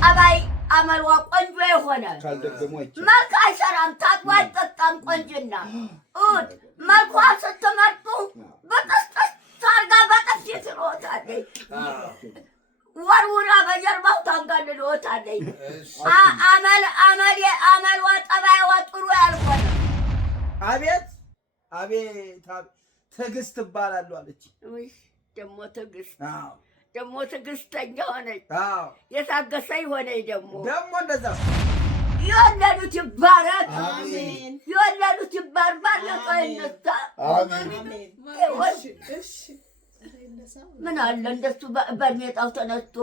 ጠባይ አመሏ ቆንጆ የሆነ መልክ አይሰራም ታጥቦ አይጠጣም ቆንጅና መልኳ ስትመርጡ በጥስጥስ ታርጋ በጥፊ ትሮጣለች ወርውራ በጀርባው ታንጋልሎታለች አመሏ ጠባይዋ ጥሩ ያልሆነ አቤት ትዕግስት ትባላለሁ አለች ደግሞ ትዕግስተኛ ሆነች የታገሰኝ ሆነች ደግሞ እንደዛ የወለዱት ይባረክ አሜን የወለዱት ይባርባል ለቀይነታ አሜን ምን አለ እንደሱ በርሜጣው ተነስቶ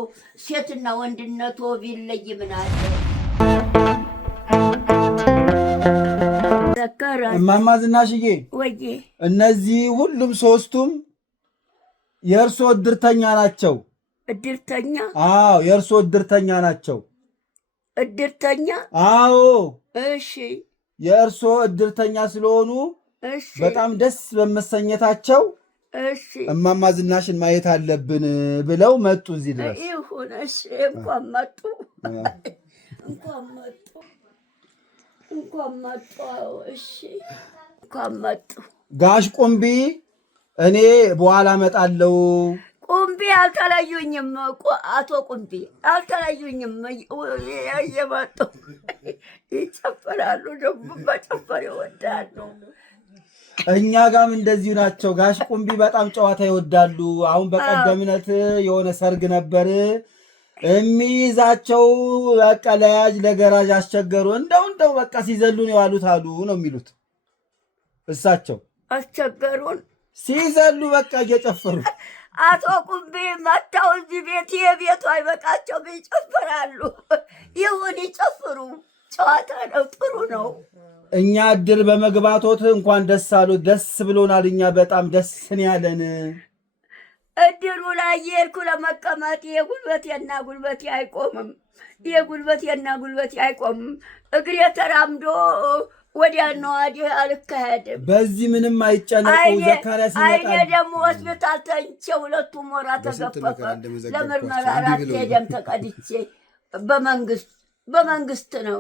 ሴትና ወንድነቱ ቢለይ ምን አለ እማማ ዝናሽዬ ወይዬ እነዚህ ሁሉም ሶስቱም የእርሶ እድርተኛ ናቸው እድርተኛ አዎ የእርሶ እድርተኛ ናቸው እድርተኛ አዎ እሺ የእርሶ እድርተኛ ስለሆኑ እሺ በጣም ደስ በመሰኘታቸው እሺ እማማ ዝናሽን ማየት አለብን ብለው መጡ እዚህ ድረስ ይሁን እሺ እንኳን መጡ እሺ እንኳን መጡ ጋሽ ቁምቢ እኔ በኋላ እመጣለሁ ቁምቢ አልተለዩኝም አቶ ቁምቢ አልተለዩኝም እየመጡ ይጨፍራሉ ደግሞ መጨፈር ይወዳሉ እኛ ጋም እንደዚሁ ናቸው ጋሽ ቁምቢ በጣም ጨዋታ ይወዳሉ አሁን በቀደምነት የሆነ ሰርግ ነበር የሚይዛቸው በቃ ለያጅ ለገራጅ አስቸገሩ እንደው በቃ ሲዘሉን የዋሉት አሉ ነው የሚሉት እሳቸው አስቸገሩን ሲዘሉ በቃ እየጨፈሩ አቶ ቁምቢ መጣው እዚህ ቤት የቤቱ አይበቃቸው ይጨፍራሉ ይሁን ይጨፍሩ ጨዋታ ነው ጥሩ ነው እኛ እድር በመግባቶት እንኳን ደስ አሉት ደስ ብሎናል እኛ በጣም ደስ ያለን እድሩ ላይ የሄድኩ ለመቀመጥ የጉልበቴና ጉልበቴ አይቆምም አይቆምም እግሬ ተራምዶ ወዲያና ወዲህ አልካሄድም በዚህ ምንም አይጨነቁ ዘካሪያስ ይመጣል አይኔ ደግሞ ሆስፒታል ተኝቼ ሁለቱም ወራ ተገፈፈ ለምርመራ አራት ደም ተቀድቼ በመንግስት ነው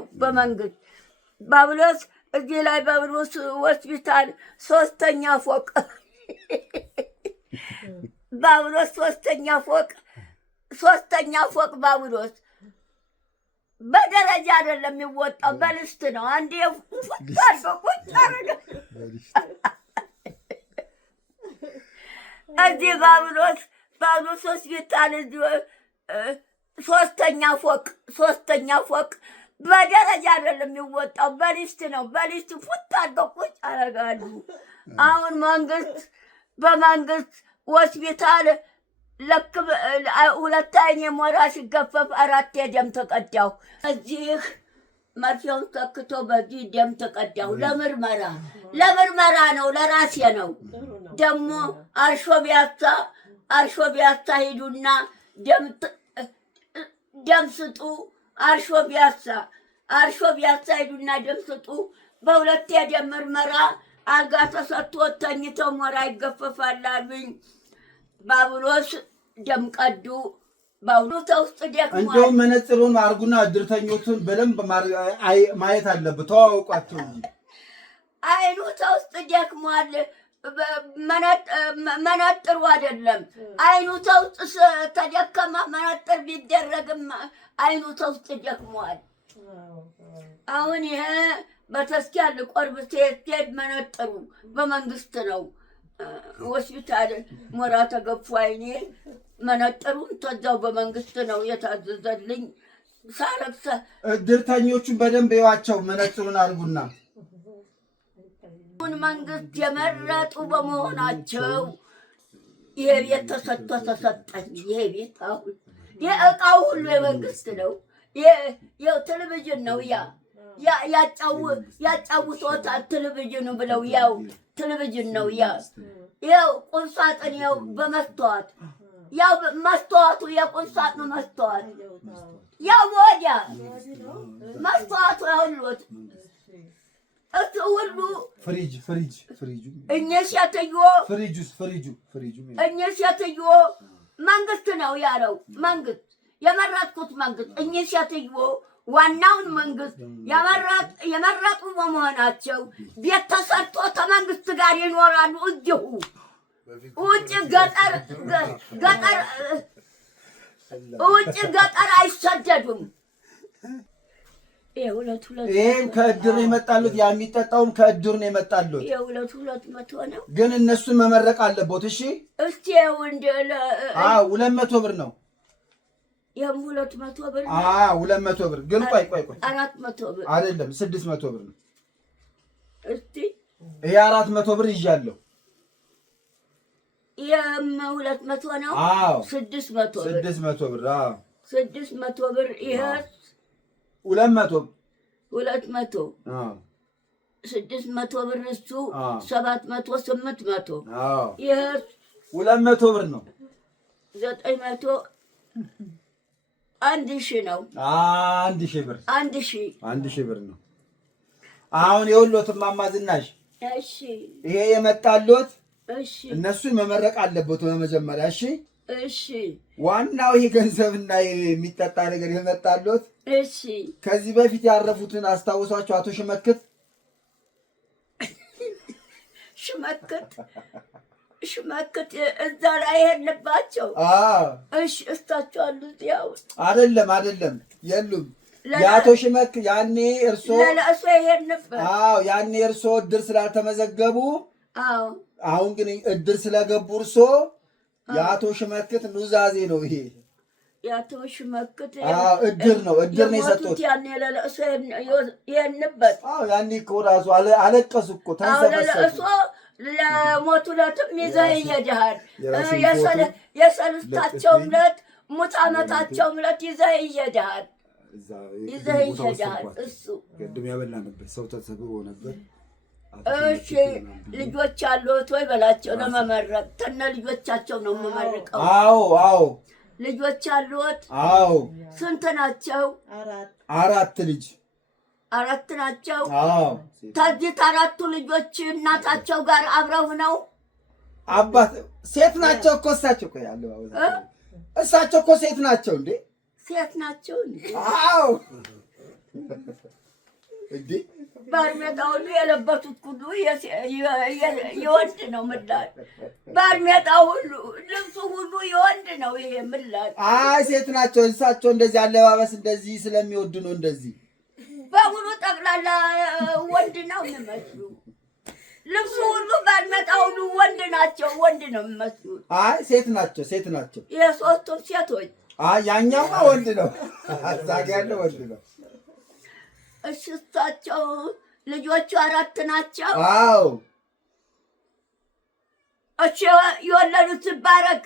ባብሎስ እዚህ ላይ ባብሎስ ሆስፒታል ሶስተኛ ፎቅ ባብሎስ ሶስተኛ ፎቅ ባብሎስ በደረጃ አይደለም የሚወጣው በልስት ነው አንዴ ፉታር ቁጭ አረገ እዚህ ባብሎስ ሆስፒታል እዚህ ሶስተኛ ፎቅ በደረጃ አይደለም የሚወጣው በሊስት ነው በሊስት ፉታር ቁጭ አረጋሉ አሁን በመንግስት ሆስፒታል ለክ ሁለት አይኔ ሞራ ሲገፈፍ አራት ደም ተቀዳው እዚህ መርፌውን ተክቶ በዚህ ደም ተቀዳው ለምርመራ ነው ለራሴ ነው ደግሞ አርሾ ቢያሳ ሄዱና ደም ስጡ አርሾ ቢያሳ ሄዱና ደም ስጡ በሁለት የደም ምርመራ አልጋ ተሰጥቶ ተኝተው ሞራ ይገፈፋል አሉኝ ባብሎስ ደም ቀዱ ባብሎስ ውስጥ ደክሟል እንደው መነጽሩን አርጉና እድርተኞቹን በደንብ ማየት አለበት ተዋውቋቸው አይኑ ውስጥ ደክሟል መነጥሩ አይደለም አይኑ ውስጥ ተደከማ መነጥር ቢደረግም አይኑ ውስጥ ደክሟል አሁን ይሄ በተስኪያል ቆርብ ሴት መነጥሩ በመንግስት ነው ሆስፒታል ሞራ ተገፉ አይኔ መነጥሩን ተዛው በመንግስት ነው የታዘዘልኝ ሳረክሰ እድርተኞቹን በደንብ ይዋቸው መነጥሩን አርጉና መንግስት የመረጡ በመሆናቸው ይሄ ቤት ተሰጠኝ ይሄ ቤት አሁን የእቃው ሁሉ የመንግስት ነው የው ቴሌቪዥን ነው ያጫውቶታል ቴሌቪዥኑ ብለው ያው ቴሌቪዥን ነው ያው ቁምሳጥን ያው በመስተዋት ያው መስተዋቱ የቁምሳጥኑ መስተዋት ያው ወዲያ መስተዋቱ ያሉት እሱ ሁሉ ፍሪጁ እኛ ሴትዮ መንግስት ነው ያለው መንግስት የመረጥኩት መንግስት እኚህ ሴትዮ ዋናውን መንግስት የመረጡ በመሆናቸው ቤት ተሰርቶ ከመንግስት ጋር ይኖራሉ። እዚሁ ውጭ ገጠር አይሰደዱም። ይሄም ከእድር ነው የመጣሉት። ያ የሚጠጣውም ከእድር ነው የመጣሉት። 200 ነው፣ ግን እነሱን መመረቅ አለቦት። እሺ እስቲ 200 ብር ነው። ይሄም 200 ብር ነው። 200 ብር ግን ቆይ 400 ብር አይደለም 600 ብር ነው። እስቲ ይሄ 400 ብር ይዣለሁ። ይሄም 200 ነው። 600 ብር 600 ብር 600 ብር ይሄ 200 600 ብር እሱ 700 800 ይሄ 200 ብር ነው። 900 1000 ነው። 1000 ብር 1000 ብር ነው። አሁን የወሎት እማማ ዝናሽ እሺ፣ ይሄ የመጣሎት እሺ፣ እነሱን መመረቅ አለበት በመጀመሪያ። እሺ እሺ፣ ዋናው ይሄ ገንዘብና የሚጠጣ ነገር የመጣሎት። እሺ፣ ከዚህ በፊት ያረፉትን አስታውሷቸው። አቶ ሽመክት እዛ ላይ የለባቸው። እሺ፣ እሳቸው አሉት። ያው አይደለም የሉም። የአቶ ሽመክ ያኔ እርሶ ለእሱ ይሄድ ነበር። ያኔ እርሶ እድር ስላልተመዘገቡ፣ አሁን ግን እድር ስለገቡ እርሶ የአቶ ሽመክት ኑዛዜ ነው ይሄ። የአቶ ሽመክት እድር ነው የሰጡት። ያኔ ለእሱ ይሄድንበት። ያኔ እኮ እራሱ አለቀሱ እኮ ተንሰፈሰፉ። ለሞቱ ዕለትም ይዘህ ይሄድሃል። የሰልስታቸውም ዕለት ሙት ዓመታቸውም ዕለት ይዘህ ይሄድሃል። እሱ ቅድም ያበላንበት ሰው ተሰብሮ ነበር። እሺ ልጆች አሉት ወይ በላቸው ለመመረቅ። ከነ ልጆቻቸው ነው የምመርቀው። አዎ ልጆች አሉት? ስንት ናቸው? 4 ልጅ። 4 ናቸው። ከዚህ 4ቱ ልጆች እናታቸው ጋር አብረው ነው? አባት ሴት ናቸው እኮ እሳቸው እኮ ያለው እሳቸው እኮ ሴት ናቸው እንዴ? ሴት ናቸው እንዴ? እንዴ ባርሜጣ ሁሉ የለበሱት ሁሉ የወንድ ነው። ምላል ባርሜጣ ሁሉ ልብሱ ሁሉ የወንድ ነው። ይሄ ምላል ሴት ናቸው። እሳቸው እንደዚህ አለባበስ እንደዚህ ስለሚወዱ ነው። እንደዚህ በሙሉ ጠቅላላ ወንድ ነው የሚመስሉ። ልብሱ ሁሉ ባርሜጣ ሁሉ ወንድ ናቸው። ወንድ ነው የሚመስሉ። ሴት ናቸው። የሶስቱም ሴቶች። ያኛውማ ወንድ ነው። አዛጋ ያለው ወንድ ነው። እሺ እሳቸው ልጆቹ 4 ናቸው። እሺ የወለዱት ይባረክ።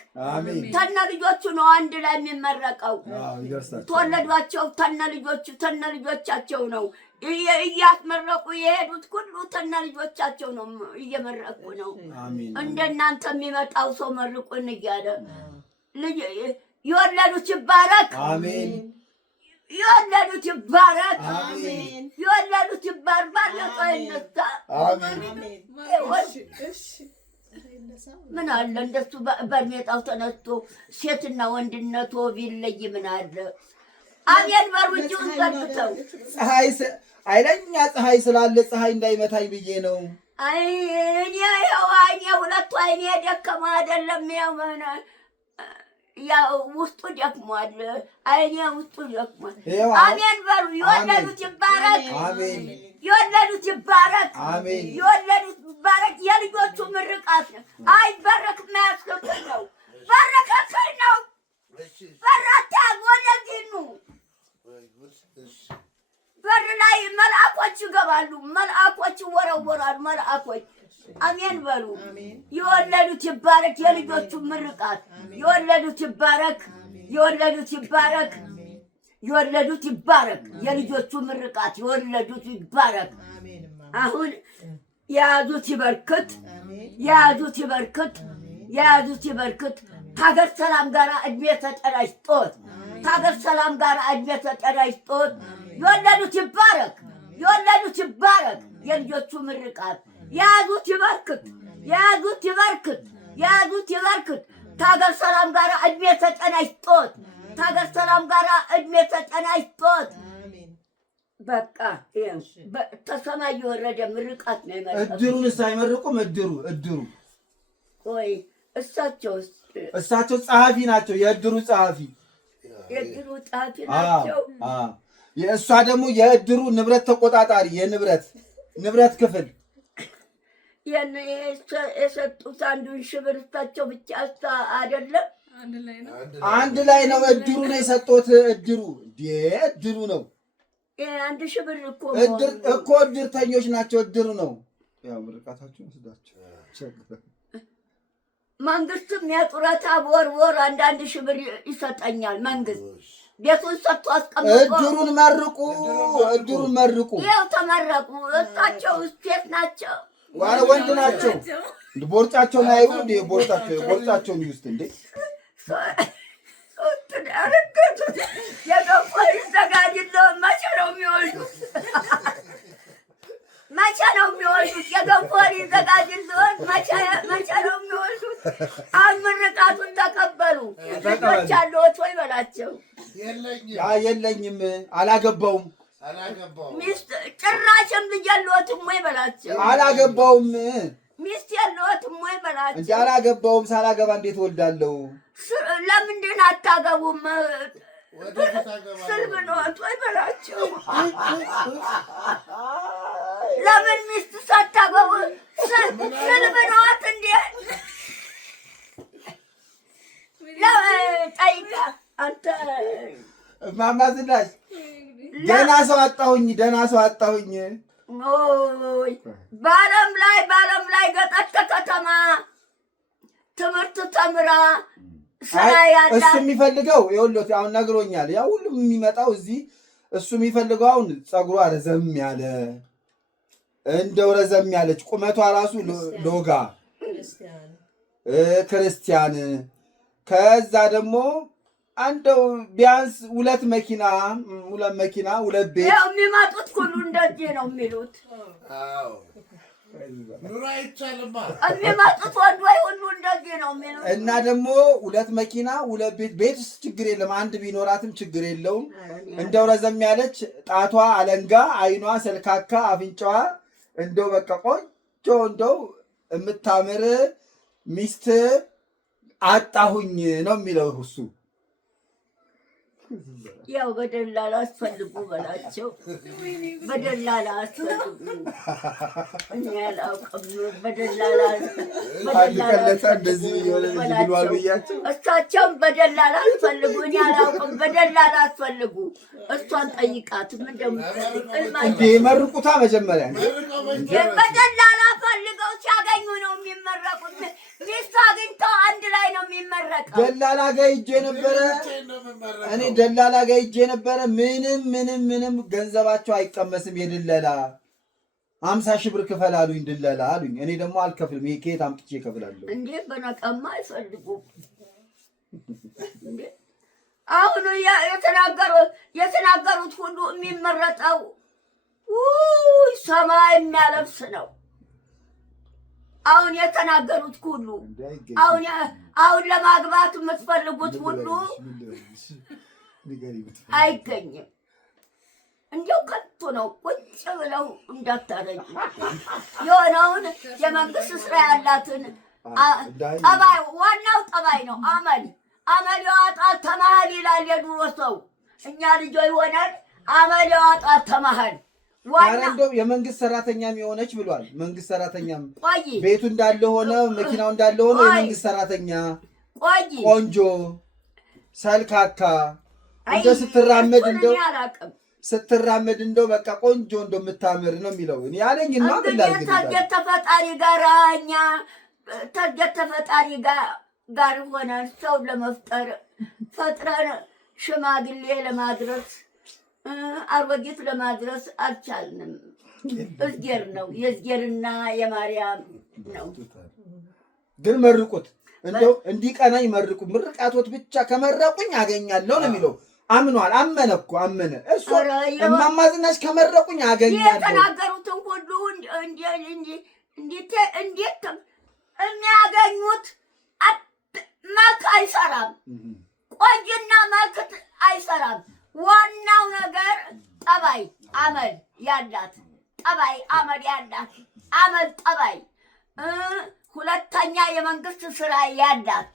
ተነ ልጆቹ ነው አንድ ላይ የሚመረቀው። ተወለዷቸው ተነ ልጆቻቸው ነው እያስመረቁ የሄዱት ሁሉ ተነ ልጆቻቸው ነው እየመረቁ ነው። እንደናንተ የሚመጣው ሰው መርቁን እያለ የወለዱት ይባረክ። የወለዱት ይባረክ። የወለዱት ይባር ባለቀ ይነሳ። ምን አለ እንደሱ በርሜጣው ተነስቶ ሴትና ወንድነቱ ቢለይ ምን አለ? አሜን በሩጭውን ዘግተው ኃይለኛ ፀሐይ ስላለ ፀሐይ እንዳይመታኝ ብዬ ነው። እኔ ይኸው አይኔ 2 አይኔ ደከማ አይደለም የሆነ ያው ውስጡ ደክሟል። አይኔ ውስጡ ደክሟል። አሜን በሩ። የወለዱት ይባረክ። የወለዱት ይባረክ። የወለዱት ይባረክ። የልጆቹ ምርቃት ነው። አይበረክ የማያስከፍል ነው። በረከከኝ ነው። በራታ ወለዚህ ነው። በር ላይ መልአኮች ይገባሉ። መልአኮች ይወረወራሉ። መልአኮች አሜን በሉ። የወለዱት ይባረክ። የልጆቹ ምርቃት የወለዱት ይባረክ። የወለዱት ይባረክ። የወለዱት ይባረክ። የልጆቹ ምርቃት የወለዱት ይባረክ። አሁን የያዙት ይበርክት። የያዙት ይበርክት። የያዙት ይበርክት። ከሀገር ሰላም ጋር እድሜ ተጠራጅቶት ከሀገር ሰላም ጋር እድሜ ተጠራጅቶት የወለዱት ይባረክ። የወለዱት ይባረክ። የልጆቹ ምርቃት የያዙት ይበርክት። የያዙት ይበርክት። የያዙት ይበርክት። ከሀገር ሰላም ጋር እድሜ ተጠናጅቶት ታገር ሰላም ጋራ እድሜ ተጨናጅቶት በቃ ተሰማይ የወረደ ምርቃት ነው የመረቀው። እድሩን ሳይመርቁም እድሩ ወይ እሳቸው ጸሐፊ ናቸው። የእድሩ ጸሐፊ ናቸው። እሷ ደግሞ የእድሩ ንብረት ተቆጣጣሪ የንብረት ክፍል የሰጡት አንዱን ሽብር እሳቸው ብቻ አይደለም፣ አንድ ላይ ነው። እድሩ ነው የሰጡት። እድሩ ነው። አንድ ሽብር እኮ እድርተኞች ናቸው። እድሩ ነው። ያው ምርቃታችሁን ስዳችሁ መንግስትም የጡረታ ወር አንዳንድ ሽብር ይሰጠኛል። መንግስት ቤቱን ሰጥቶ አስቀምጦ እድሩን መርቁ። ያው ተመረቁ። እሳቸው ሴት ናቸው፣ ወንድ ናቸው። ቦርጫቸውን አዩ እንዴ? ቦርጫቸውን ይውስጥ እንዴ? አረገቱት የገፋ ይዘጋጅለው። መቼ ነው የሚወልዱት? የገንፎን ይዘጋጅልዎት። መቼ ነው የሚወልዱት? አሁን ምርቃቱን ተቀበሉ። ልጆች አለዎት ወይ በላቸው። የለኝም፣ አላገባውም። ሚስት ጭራሽም ልጅ የለዎትም ወይ በላቸው። አላገባውም። ሚስት የለዎትም ወይ በላቸው። እንጂ አላገባውም። ሳላገባ እንዴት ወልዳለሁ? ለምንድን አታገቡም? ስልብ ነዎት ወይ በላቸው። ለምን ሚስት ሳታገቡ ስልብ ነዎት እንዴ? ጠይቃ አንተ እማማ ዝናሽ ደህና ሰው አጣሁኝ። በዓለም ላይ ገጠር ከተማ ትምህርት ተምራ እሱ የሚፈልገው ይኸውልህ፣ አሁን ነግሮኛል። ያው ሁሉም የሚመጣው እዚህ እሱ የሚፈልገው አሁን ፀጉሯ ረዘም ያለ እንደው ረዘም ያለች ቁመቷ ራሱ ሎጋ ክርስቲያን፣ ከዛ ደግሞ አንደው ቢያንስ ሁለት መኪና ሁለት ቤት። ያው የሚመጡት ሁሉ እንደዚህ ነው የሚሉት። ኑሮ አይቻልማ። የሚመጡት ወንዶች ሁሉ እንደዚህ ነው የሚሉት። እና ደግሞ ሁለት መኪና ሁለት ቤት ውስጥ ችግር የለም። አንድ ቢኖራትም ችግር የለውም። እንደው ረዘም ያለች ጣቷ አለንጋ፣ አይኗ ሰልካካ፣ አፍንጫዋ እንደው በቃ ቆንጆ እንደው የምታምር ሚስት አጣሁኝ ነው የሚለው እሱ። ያው በደላላ አስፈልጉ በላቸው። በደላላ አስፈልጉ። እኔ አላውቅም። በደላላ እሳቸውም በደላላ አስፈልጉ። እኔ አላውቅም። በደላላ አስፈልጉ። እሷን ጠይቃት። ምን መርቁታ መጀመሪያ በደላላ ፈልገው ሲያገኙ ነው የሚመረቁት። ሚስት አግኝተው አንድ ላይ ነው የሚመረቀው። ደላላ ጋር ሂጄ ነበረ። ምንም ገንዘባቸው አይቀመስም። የድለላ 50 ሺህ ብር ክፈል አሉኝ። ድለላ አሉኝ። እኔ ደግሞ አልከፍልም። ይሄ ከየት አምጥቼ እከፍላለሁ እንዴ? በነቀማ አይፈልጉም እንዴ? አሁን የተናገሩት ሁሉ የሚመረጠው ሰማይ የሚያለብስ ነው። አሁን የተናገሩት ሁሉ አሁን ለማግባት የምትፈልጉት ሁሉ አይገኝም። እንዲያው ከቶ ነው። ቁጭ ብለው እንዳታረጁ። የሆነውን የመንግስት ስራ ያላትን ጠባይ፣ ዋናው ጠባይ ነው። አመል ያወጣል ተመሃል ይላል የድሮ ሰው። እኛ ልጆ ይሆናል አመል ያወጣል ተመሃል። እንደው የመንግስት ሰራተኛም የሆነች ብሏል። መንግስት ሰራተኛም ቤቱ እንዳለ ሆነ መኪናው እንዳለ ሆነ የመንግስት ሰራተኛ ቆንጆ ሰልካካ እንደው ስትራመድ እንደው በቃ ቆንጆ እንደው የምታምር ነው የሚለው። እኔ ያለኝ ነው ተፈጣሪ ጋር እኛ ተፈጣሪ ጋር ሆነን ሰው ለመፍጠር ፈጥረን ሽማግሌ ለማድረስ አርወጊት ለማድረስ አልቻልንም። እዝጌር ነው የእዝጌርና የማርያም ነው። ግን መርቁት፣ እንደው እንዲቀናኝ መርቁ። ምርቃቶት ብቻ ከመረቁኝ አገኛለሁ ነው የሚለው። አምኗል። አመነ እሱ እማማ ዝናሽ ከመረቁኝ አገኛለሁ። የተናገሩትን ሁሉ እንዴት የሚያገኙት መልክ አይሰራም። ቆንጅና መልክ አይሰራም። ዋናው ነገር ጠባይ አመል ያላት ጠባይ አመል ያላት አመል ጠባይ ሁለተኛ የመንግስት ስራ ያላት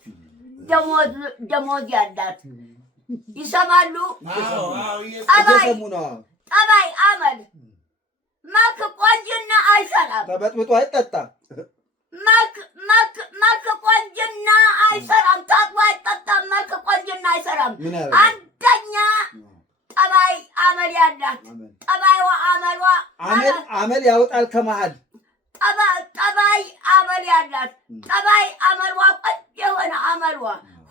ደሞዝ ያላት ይሰማሉ። ጠባይ አመል መልክ ቆንጅና አይሰራም። ተበጥብጦ አይጠጣም። መልክ ቆንጅና አይሰራም። ታጥቦ አይጠጣም። መልክ ቆንጅና አይሰራም። አንደኛ ጠባይ አመል ያላት ጠባይዋ አመሏ አመል ያወጣል ከመሃል ጠባይ አመል ያላት ጠባይ አመሏ ቆንጆ የሆነ አመሏ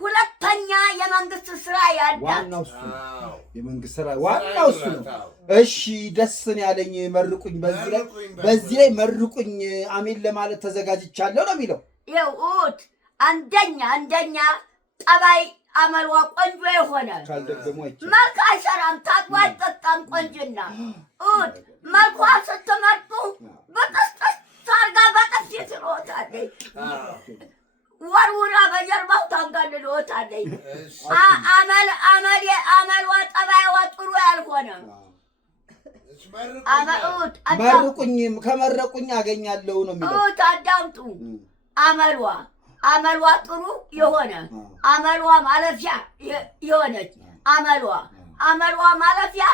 ሁለተኛ የመንግስት ስራ ያላት ዋናው እሱ ነው። የመንግስት ስራ ዋናው እሱ ነው። እሺ ደስን ያለኝ መርቁኝ፣ በዚህ ላይ መርቁኝ አሜን ለማለት ተዘጋጅቻለሁ ነው የሚለው። ይሁት አንደኛ ጠባይ አመሏ ቆንጆ የሆነ መልክ አይሰራም። ታጥቦ አይጠጣም። ቆንጅና መልኳ ስትመርጡ በጥስጥስ አድርጋ በጥፊ ትሮጣለች። ወርውራ በጀርባው ታንጋልሎታለች። አመሏ ጠባይዋ ጥሩ ያልሆነ መርቁኝ ከመረቁኝ አገኛለሁ ነው የሚለው። አዳምጡ። አመሏ ጥሩ የሆነ አመሏ ማለፊያ የሆነች አመሏ ማለፊያ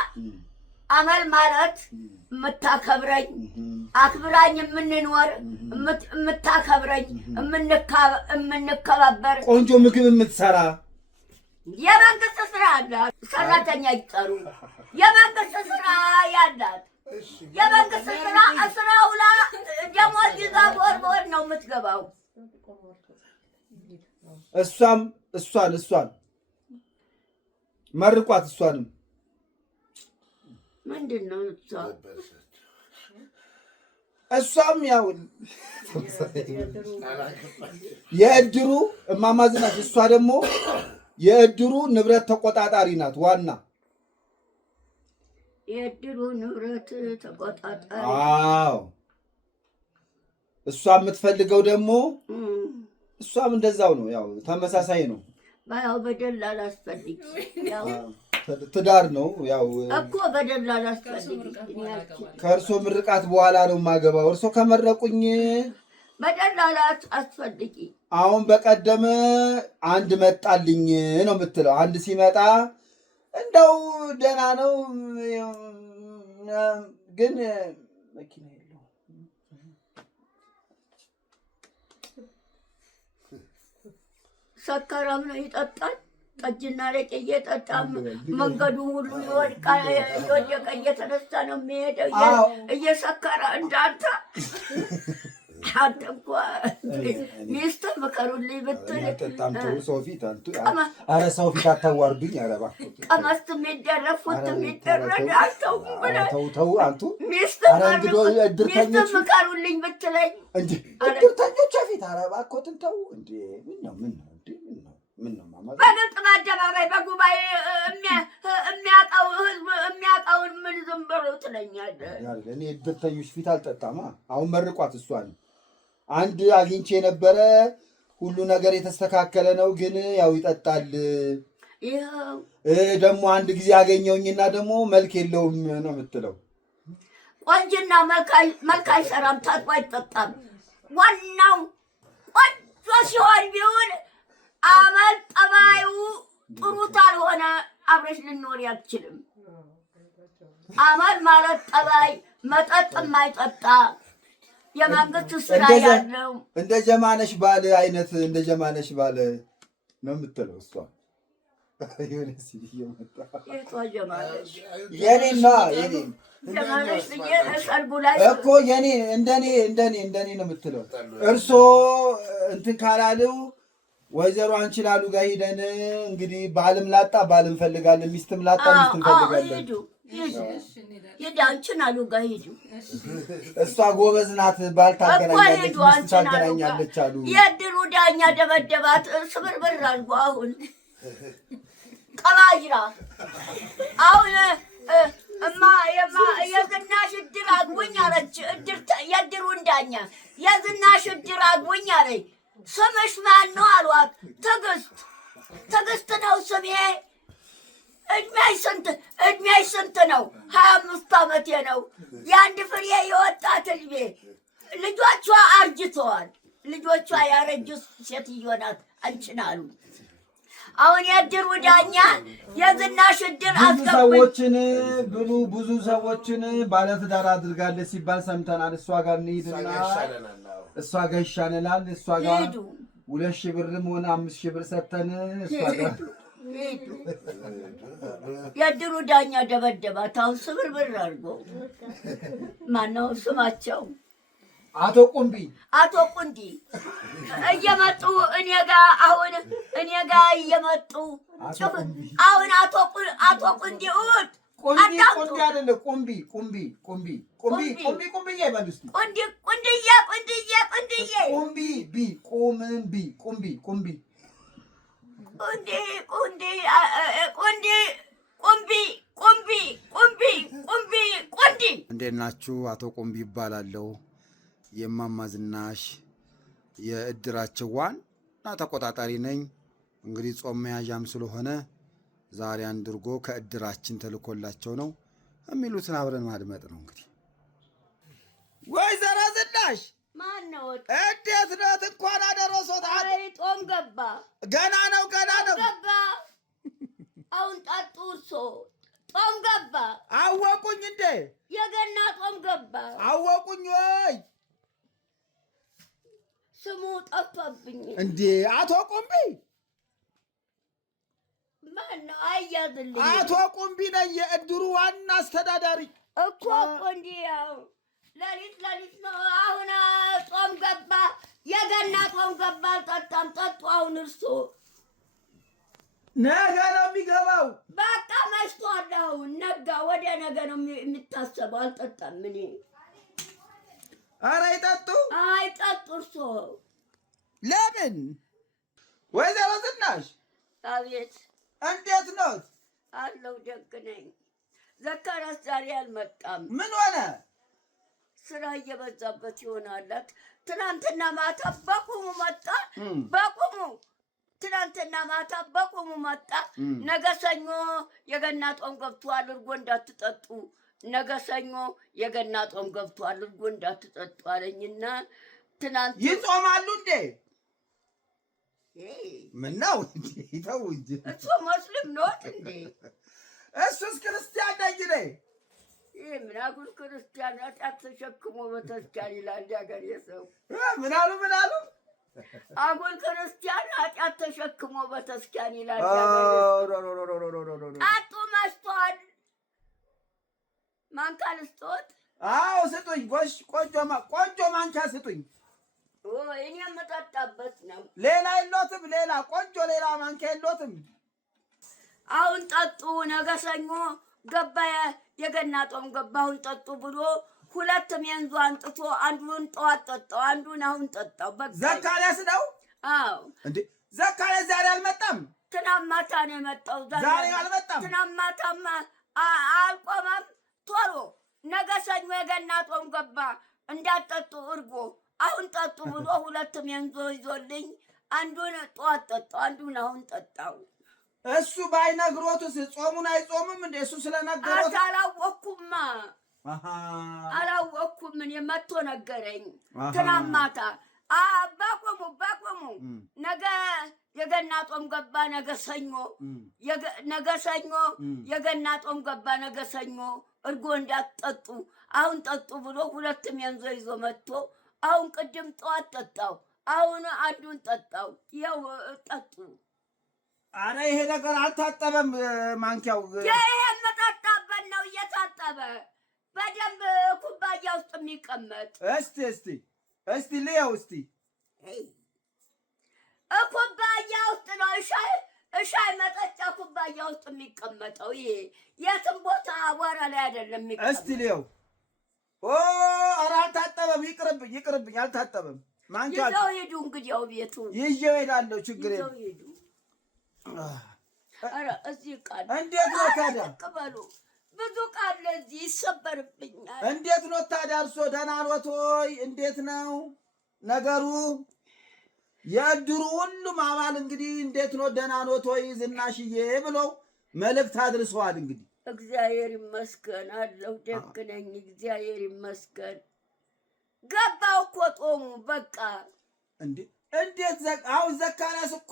አመል ማለት የምታከብረኝ አክብራኝ የምንኖር የምታከብረኝ የምንከባበር ቆንጆ ምግብ የምትሰራ የመንግስት ስራ ያላት ሰራተኛ ይጠሩ። የመንግስት ስራ ያላት የመንግስት ስራ ውላ ደሞዝ ይዛ ቦርቦር ነው የምትገባው። እሷን መርቋት። እሷንም ምንድን ነው እሷም ያው የእድሩ እማማ ዝናሽ፣ እሷ ደግሞ የእድሩ ንብረት ተቆጣጣሪ ናት። ዋና የእድሩ ንብረት ተቆጣጣሪ። አዎ እሷ የምትፈልገው ደግሞ እሷም እንደዛው ነው። ያው ተመሳሳይ ነው። ያው በደላላ አስፈልጊ ትዳር ነው ያው እኮ በደላላ አስፈልጊ። ከእርሶ ምርቃት በኋላ ነው የማገባው። እርሶ ከመረቁኝ በደላላ አስፈልጊ። አሁን በቀደም አንድ መጣልኝ ነው የምትለው። አንድ ሲመጣ እንደው ደህና ነው ግን መኪና የለውም። ሰካራም ነው፣ ይጠጣል። ጠጅና አረቄ እየጠጣ መንገዱ ሁሉ ይወድቃል። እየወደቀ እየተነሳ ነው የሚሄደው እየሰከረ እንዳንተ። አንተ እኮ ሚስትህ ምከሩልኝ ብትል ሰው ፊት አታዋርዱኝ። ኧረ እባክህ ቀመስት የሚደረግ ፉት የሚደረግ አልተውም ብለህ ተው አንቱ ሚስትህ ምከሩልኝ ብትለኝ እድርተኞች ፊት ኧረ እባክዎትን ተው እንዴ! ምን ነው በግልጽ በአደባባይ በጉባኤ የሚያውቀው ህዝብ የሚያውቀውን ምን ዝም ብሎ ትለኛለህ? እኔ እድርተኞች ፊት አልጠጣማ። አሁን መርቋት። እሷን አንድ አግኝቼ የነበረ ሁሉ ነገር የተስተካከለ ነው፣ ግን ያው ይጠጣል። ደግሞ አንድ ጊዜ አገኘውኝና ደግሞ መልክ የለውም ነው የምትለው። ቆንጅና መልክ አይሰራም፣ ታጥቦ አይጠጣም። ዋናው ቆንጆ ሲሆን ቢሆን አመል ጠባዩ ጥሩ ካልሆነ አብረሽ ልኖር አትችልም። አመል ማለት ጠባይ መጠጥ የማይጠጣ የመንግስት ስራ ያለው እንደ ጀማነሽ ባለ አይነት እንደ ጀማነሽ ባለ ነው የምትለው እሷ። እኮ የኔ እንደኔ ነው የምትለው። እርሶ እንትን ካላለው ወይዘሮ አንችላሉ ጋር ሄደን እንግዲህ ባልም ላጣ ባል እንፈልጋለን፣ ሚስትም ላጣ ሚስት እንፈልጋለን። ሄዳንችን አሉ ጋር ሄዱ። እሷ ጎበዝ ናት፣ ባል ታገናኛለች፣ ሚስት ታገናኛለች አሉ። የእድሩ ዳኛ ደበደባት ስብርብር አድርጎ። አሁን ቀባጅራ አሁን የዝናሽ እድር አግቡኝ አለች። የእድሩን ዳኛ የዝናሽ እድር አግቡኝ አለች። ስምሽ ማን ነው አሏት። ትዕግስት ትዕግስት ነው ስሜ። እድሜሽ ስንት ነው? 25 ዓመቴ ነው። የአንድ ፍሬ የወጣት እድሜ። ልጆቿ አርጅተዋል። ልጆቿ ያረጁ ሴትዮ ናት። አንቺን አሉ። አሁን የእድሩ ዳኛ የዝናሽ እድር ሰዎችን ብዙ ሰዎችን ባለትዳር አድርጋለች ሲባል ሰምተናል። እሷ ጋር እንሂድና እሷ ጋር ይሻለናል። እሷ ጋር 2,000 ብርም ሆነ 5,000 ብር ሰጥተን እሷ ጋር የእድሩ ዳኛ ደበደባት። አሁን ስብርብር አድርጎ ማነው ስማቸው? አቶ ቁንዲ እየመጡ እኔ ጋ እየመጡ አሁን አቶ ቁንዲ እሑድ ቁንዲ አይደለም ቁንብዬ ይበሉ እስኪ ቁንዲ። እንዴት ናችሁ? አቶ ቁንቢ ይባላለሁ። የእማማ ዝናሽ የእድራቸው ዋና ተቆጣጣሪ ነኝ። እንግዲህ ጾም መያዣም ስለሆነ ዛሬ አንድ እርጎ ከእድራችን ተልኮላቸው ነው የሚሉትን አብረን ማድመጥ ነው። እንግዲህ ወይዘሮ ዝናሽ ማነው? እንዴት ነት? እንኳን አደረሶት። አይ ጾም ገባ። ገና ነው ገባ። አሁን ጠጡ። እርሶ ጾም ገባ። አወቁኝ እንዴ? የገና ጾም ገባ። አወቁኝ ወይ? ስሙ ጠፋብኝ እንዴ? አቶ ቁንቢ ማነው? አያዝልኝ። አቶ ቁንቢ ነኝ፣ የእድሩ ዋና አስተዳዳሪ እኮ ቁንዲ። ያው ሌሊት ነው። አሁን ጾም ገባ። የገና ጾም ገባ። አልጠጣም። ጠጡ። አሁን እርሶ ነገ ነው የሚገባው። በቃ መሽቷል። አሁን ነጋ። ወደ ነገ ነው የሚታሰበው። አልጠጣም እኔ። ኧረ ይጠጡ። አይጠጡ እርሶ። ለምን? ወይዘሮ ዝናሽ አቤት። እንዴት ኖት? አለው። ደግ ነኝ። ዘካርያስ ዛሬ አልመጣም። ምን ሆነ? ስራ እየበዛበት ይሆናላት። ትናንትና ማታ በቁሙ መጣ። በቁሙ ትናንትና ማታ በቁሙ መጣ። ነገ ሰኞ የገና ጾም ገብቷል፣ እርጎ እንዳትጠጡ። ነገ ሰኞ የገና ጾም ገብቷል፣ እርጎ እንዳትጠጡ አለኝና ትናንት ይጾማሉ እንዴ? ምን ነው ይተው እንጂ። እሱ ሙስሊም ኖት እንዴ? እሱስ ክርስቲያን ነኝ ነኝ። ይህ ምን አጉል ክርስቲያን ኃጢአት ተሸክሞ በተስኪያን ይላል ያገሬ ሰው። ምን አሉ? አጉል ክርስቲያን ኃጢአት ተሸክሞ በተስኪያን ይላል። ጣጡ። መሽቷል። ማንካ ልስጦት? አዎ ስጡኝ። ቆንጆ ማንካ ስጡኝ። እኔ የምጠጣበት ነው። ሌላ የሎትም? ሌላ ቆንጆ ሌላ ማንካ የሎትም? አሁን ጠጡ። ነገ ሰኞ ገባ የገና ጾም ገባ። አሁን ጠጡ ብሎ 2 ሜንዞ አንጥቶ አንዱን ጠዋት ጠጣው፣ አንዱን አሁን ጠጣው። በቃ ዘካርያስ ነው? አዎ። እንዴ ዘካርያስ ዛሬ አልመጣም? ትናንት ማታ ነው የመጣው። ዛሬ አልመጣም? ትናንት ማታማ አልቆመም። ቶሎ ነገ ሰኞ የገና ጾም ገባ እንዳትጠጡ እርጎ አሁን ጠጡ ብሎ 2 ሜንዞ ይዞልኝ አንዱን ጠዋት ጠጣው፣ አንዱን አሁን ጠጣው። እሱ ባይነግሮትስ ጾሙን አይጾምም እንዴ? እሱ ስለነገሮት አላወቅኩም። እኔ መጥቶ ነገረኝ ትናንት ማታ። በቁሙ ነገ የገና ጾም ገባ። ነገ ሰኞ የገና ጾም ገባ። ነገ ሰኞ እርጎ እንዳትጠጡ አሁን ጠጡ ብሎ 2 ሜንዞ ይዞ መጥቶ አሁን ቅድም ጠዋት ጠጣው፣ አሁን አንዱን ጠጣው። ይኸው ጠጡ። አረ ይሄ ነገር አልታጠበም። ማንኪያው ይሄ መጠጣበት ነው፣ እየታጠበ በደንብ ኩባያ ውስጥ የሚቀመጥ። እስቲ ልየው። እስቲ ኩባያ ውስጥ ነው፣ እሻይ መጠጫ ኩባያ ውስጥ የሚቀመጠው። ይሄ የትም ቦታ አቧራ ላይ አይደለም የሚቀመጥ። እስቲ ልየው። ኧረ አልታጠበም። ይቅርብኝ፣ አልታጠበም። ማንኪያ ይዘው ሂዱ። እንግዲህ ያው ቤቱ ይዤው እሄዳለሁ። ችግር የለም። ኧረ እዚህ ቃል እንዴት ነው ታዲያ? ቅበሉ። ብዙ ቃል ለዚህ ይሰበርብኛል። እንዴት ነው ታዲያ? እርሶ ደህና ኖት ወይ? እንዴት ነው ነገሩ? የእድሩ ሁሉም አባል እንግዲህ እንዴት ነው ደህና ኖት ወይ ዝናሽዬ ብለው መልእክት አድርሰዋል። እንግዲህ እግዚአብሔር ይመስገን አለሁ፣ ደግ ነኝ፣ እግዚአብሔር ይመስገን። ገባው እኮ ጦሙ በቃ እንዴት አሁን ዘካርያስ እኮ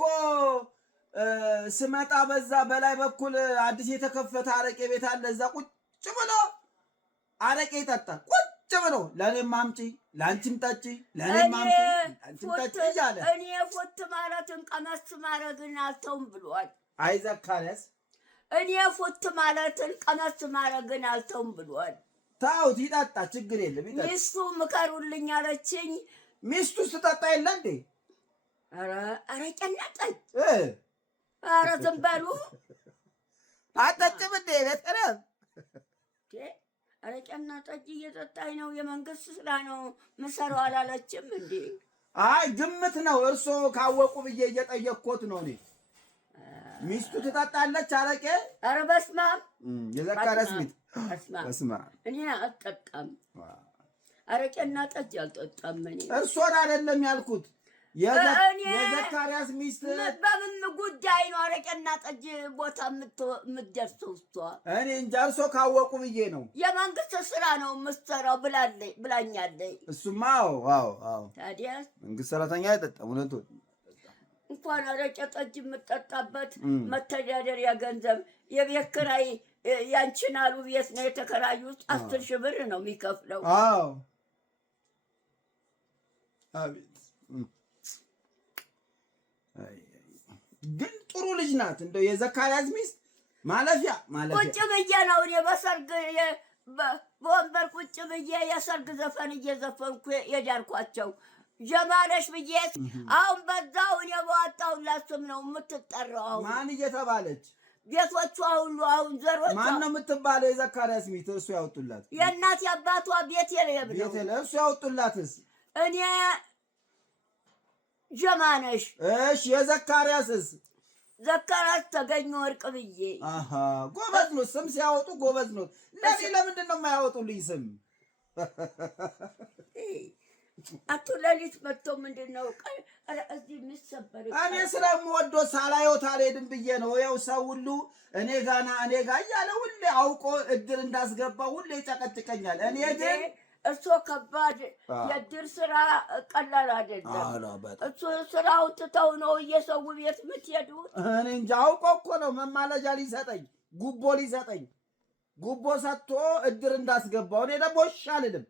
ስመጣ በዛ በላይ በኩል አዲስ የተከፈተ አረቄ ቤት አለ። እዛ ቁጭ ብሎ አረቄ ይጠጣል። ቁጭ ብሎ ለእኔም አምጪ፣ ለአንቺም ጠጪ፣ ለእኔም አምጪ፣ ለአንቺም ጠጪ እያለ እኔ ፉት ማለትን ቀመስ ማድረግን አልተውም ብሏል። አይ ዘካርያስ እኔ ፉት ማለትን ቀመስ ማድረግን አልተውም ብሏል። ታውት ይጠጣ፣ ችግር የለም ይጠጣ። ሚስቱ ምከሩልኝ አለችኝ። ሚስቱ ስትጠጣ የለ እንዴ? ኧረ ጨነቀኝ። ኧረ ዝም በሉ አጠጭም እንዴ ቤተረብ አረቄና ጠጅ እየጠጣኝ ነው። የመንግስት ስራ ነው ምሰራው አላለችም እንዴ? አይ ግምት ነው። እርሶ ካወቁ ብዬ እየጠየቅኩት ነው። እኔ ሚስቱ ትጠጣለች አረቄ? ኧረ በስመ አብ የዘካርያስ ሚስት በስመ አብ እኔ አልጠጣም፣ አረቄና ጠጅ አልጠጣም። እኔ እርሶን አይደለም ያልኩት የዘካርያስ ሚስት በምን ጉዳይ ነው አረቄና ጠጅ ቦታ የምትደርሰው? እሷ እኔ እንጃ፣ እርሶ ካወቁ ብዬ ነው። የመንግስት ስራ ነው የምትሰራው ብላኛለች። እሱማ አዎ። ታዲያ መንግስት ሰራተኛ አይጠጣም። እውነቱን እንኳን አረቄ ጠጅ የምጠጣበት መተዳደሪያ ገንዘብ የቤት ኪራይ ያንቺን አሉ ቤት ነው የተከራዩት። 10,000 ብር ነው የሚከፍለው። አዎ አቤት ግን ጥሩ ልጅ ናት። እንደው የዘካርያስ ሚስት ማለፊያ ቁጭ ብዬ ነው እኔ በሰርግ በወንበር ቁጭ ብዬ የሰርግ ዘፈን እየዘፈንኩ የዳርኳቸው ጀማነሽ ብዬ አሁን በዛው እኔ በዋጣሁላት ስም ነው የምትጠራው። ማን እየተባለች ቤቶቿ ሁሉ አሁን ዘሮቿ ማን ነው የምትባለው? የዘካርያስ ሚስት እሱ ያወጡላት የእናት አባቷ ቤተልሔም ነው። እሱ ያወጡላትስ እኔ ጀማነሽ። እሺ የዘካርያስስ? ዘካርያስ ተገኘ ወርቅ ብዬ። ጎበዝ ነው፣ ስም ሲያወጡ ጎበዝ ነው። ለምንድን ነው የማያወጡልኝ ስም? አቶ ሌሊት መጥቶ ምንድን ነው እዚህ የሚሰበር? እኔ ስለምወደው ሳላየው አልሄድም ብዬ ነው። ያው ሰው ሁሉ እኔ ጋ እያለ ሁሌ አውቆ እድር እንዳስገባ ሁሌ ይጨቀጭቀኛል። እኔ ግን እሱ ከባድ የእድር ስራ ቀላል አይደለም። እሱ ስራውን ትተው ነው እየሰው ቤት የምትሄዱት። እኔ እንጃ አውቆ እኮ ነው መማለጃ ሊሰጠኝ፣ ጉቦ ሊሰጠኝ፣ ጉቦ ሰጥቶ እድር እንዳስገባው። እኔ ደግሞ እሺ አልልም።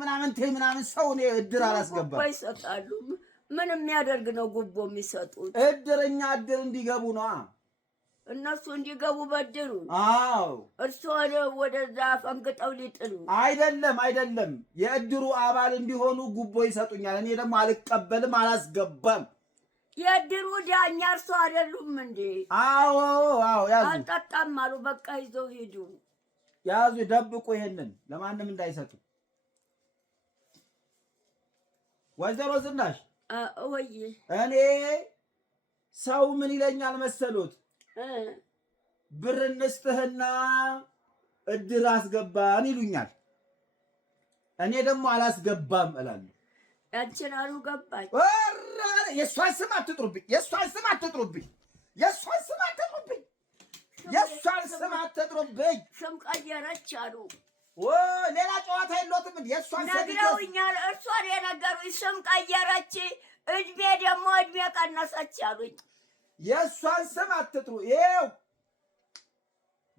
ምናምን ሰው እኔ እድር አላስገባም። ጉቦ ይሰጣሉ። ምን የሚያደርግ ነው ጉቦ የሚሰጡት? እድርኛ እድር እንዲገቡ ነዋ። እነሱ እንዲገቡ በድሩ። አዎ እርስዎ ወደዛ ፈንግጠው ሊጥሉ አይደለም። የእድሩ አባል እንዲሆኑ ጉቦ ይሰጡኛል። እኔ ደግሞ አልቀበልም፣ አላስገባም። የእድሩ ዳኛ እርስዎ አይደሉም እንዴ? አዎ ያዙ። አልጠጣም አሉ። በቃ ይዘው ሂዱ። ያዙ፣ ደብቁ። ይሄንን ለማንም እንዳይሰጡ። ወይዘሮ ዝናሽ ወይ እኔ ሰው ምን ይለኛል መሰሎት? ብር እንስጥህና እድር አስገባን ይሉኛል። እኔ ደግሞ አላስገባም እላለሁ። ያንቺን አሉ ገባች። የእሷን ስም አትጥሩብኝ። የእሷን ስም ስም ቀየረች አሉ። ሌላ ጨዋታ የለትም። የእሷን ነግረውኛል። እርሷን የነገሩኝ ስም ቀየረች፣ እድሜ ደግሞ እድሜ ቀነሰች አሉኝ። የእሷን ስም አትጥሩ። ይኸው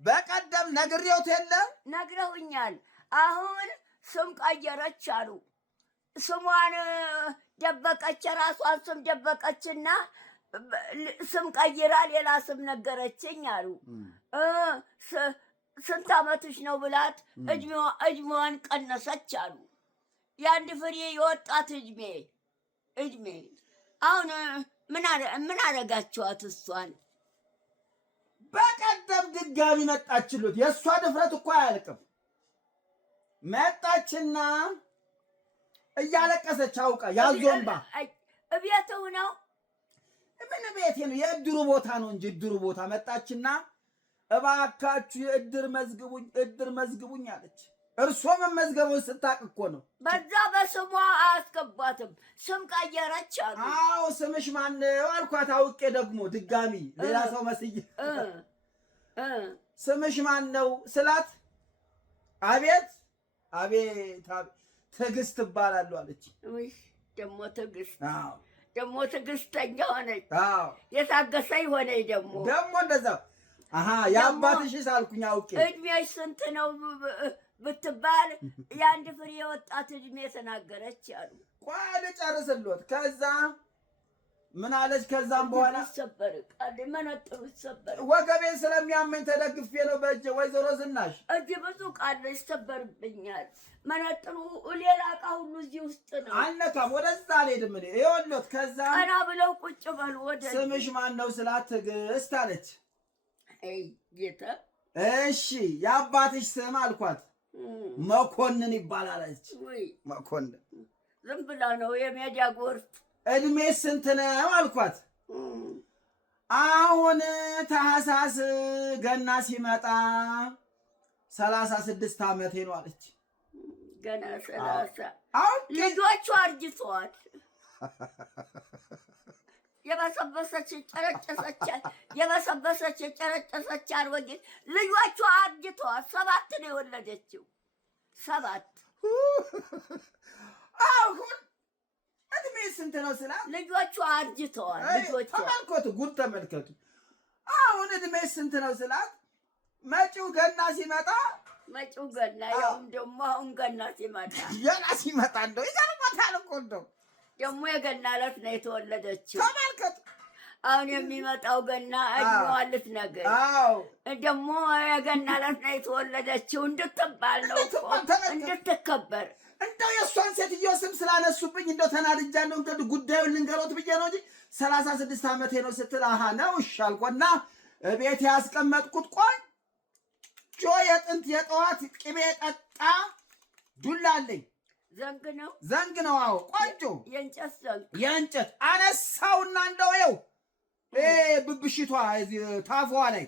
በቀደም ነግሬዎት የለ ነግረውኛል። አሁን ስም ቀየረች አሉ። ስሟን ደበቀች፣ የራሷን ስም ደበቀችና ስም ቀይራ ሌላ ስም ነገረችኝ አሉ። ስንት ዓመትሽ ነው ብላት እድሜዋን ቀነሰች አሉ። የአንድ ፍሬ የወጣት እድሜ አሁን ምን አረጋችኋት? እሷን በቀደም ድጋሚ መጣችሉት። የእሷ ድፍረት እኮ አያልቅም። መጣችና እያለቀሰች አውቃ ያዞንባ እቤትው ነው። ምን ቤቴ ነው? የእድሩ ቦታ ነው እንጂ እድሩ ቦታ መጣችና እባካችሁ የእድር መዝግቡኝ አለች። እርሶ መመዝገቡን ስታቅ እኮ ነው። በዛ በስሟ አያስገባትም። ስም ቀየረች አሉ። አዎ ስምሽ ማነው አልኳት። አውቄ ደግሞ ድጋሚ ሌላ ሰው መስዬ ስምሽ ማነው ስላት አቤት አቤት ትዕግስት እባላለሁ አለች። ደግሞ ትዕግስት ደግሞ ትዕግስተኛ ሆነች። የታገሰኝ ሆነች ደግሞ እንደዛ የአባትሽስ አልኩኝ አውቄ። እድሜሽ ስንት ነው ብትባል የአንድ ፍሬ የወጣት እድሜ ተናገረች አሉ። ቆይ ልጨርስልዎት። ከዛ ምን አለች? ከዛም በኋላ ይሰበር መነጥሩ ይሰበር ወገቤን ስለሚያመኝ ተደግፌ ነው በእጄ። ወይዘሮ ዝናሽ እዚህ ብዙ ቃል ይሰበርብኛል። መነጥሩ ሌላ ዕቃ ሁሉ እዚህ ውስጥ ነው። አልነካም፣ ወደዛ አልሄድም እኔ። ይኸውልዎት ከዛ ቀና ብለው ቁጭ በሉ። ወደ ስምሽ ማን ነው ስላት ትዕግስት አለች። ጌታ እሺ የአባትሽ ስም አልኳት። መኮንን ይባላል አለች። መኮንን ዝም ብላ ነው የሜዳ ጎርፍ። እድሜ ስንት ነው አልኳት። አሁን ታህሳስ ገና ሲመጣ 36 ዓመቴ ነው አለች። ገና 30 ልጆቹ አርጅተዋል። የበሰበሰች ጨረጨሰች አሮጊት ልጆቹ አርጅተዋል። 7 ነው የወለደችው። 7 አሁን እድሜ ስንት ነው ስላት ልጆቹ አርጅተዋል። ልጆቹ ተመልከቱ፣ ጉድ ተመልከቱ። አሁን እድሜ ስንት ነው ስላት መጪው ገና ሲመጣ ያውም ደግሞ አሁን ገና ሲመጣ እንደው ይገርማታል እኮ እንደው ደግሞ የገና ዕለት ነው የተወለደችው። ተመልከቱ። አሁን የሚመጣው ገና እድሜዋን ልትነግር ደግሞ የገና ዕለት ነው የተወለደችው እንድትባል ነው እኮ እንድትከበር። እንደው የእሷን ሴትዮ ስም ስላነሱብኝ እንደው ተናድጃለሁ። እንግዲህ ጉዳዩን ልንገሮት ብዬ ነው እንጂ 36 ዓመቴ ነው ስትል ነው እሺ አልኩና ቤት ያስቀመጥኩት ቆንጆ የጥንት የጠዋት ቅቤ ጠጣ ዱላ አለኝ። ዘንግ ነው። አዎ ቆንጆ የእንጨት አነሳውና እንደው ይኸው ብብሽቷ ታፏ ላይ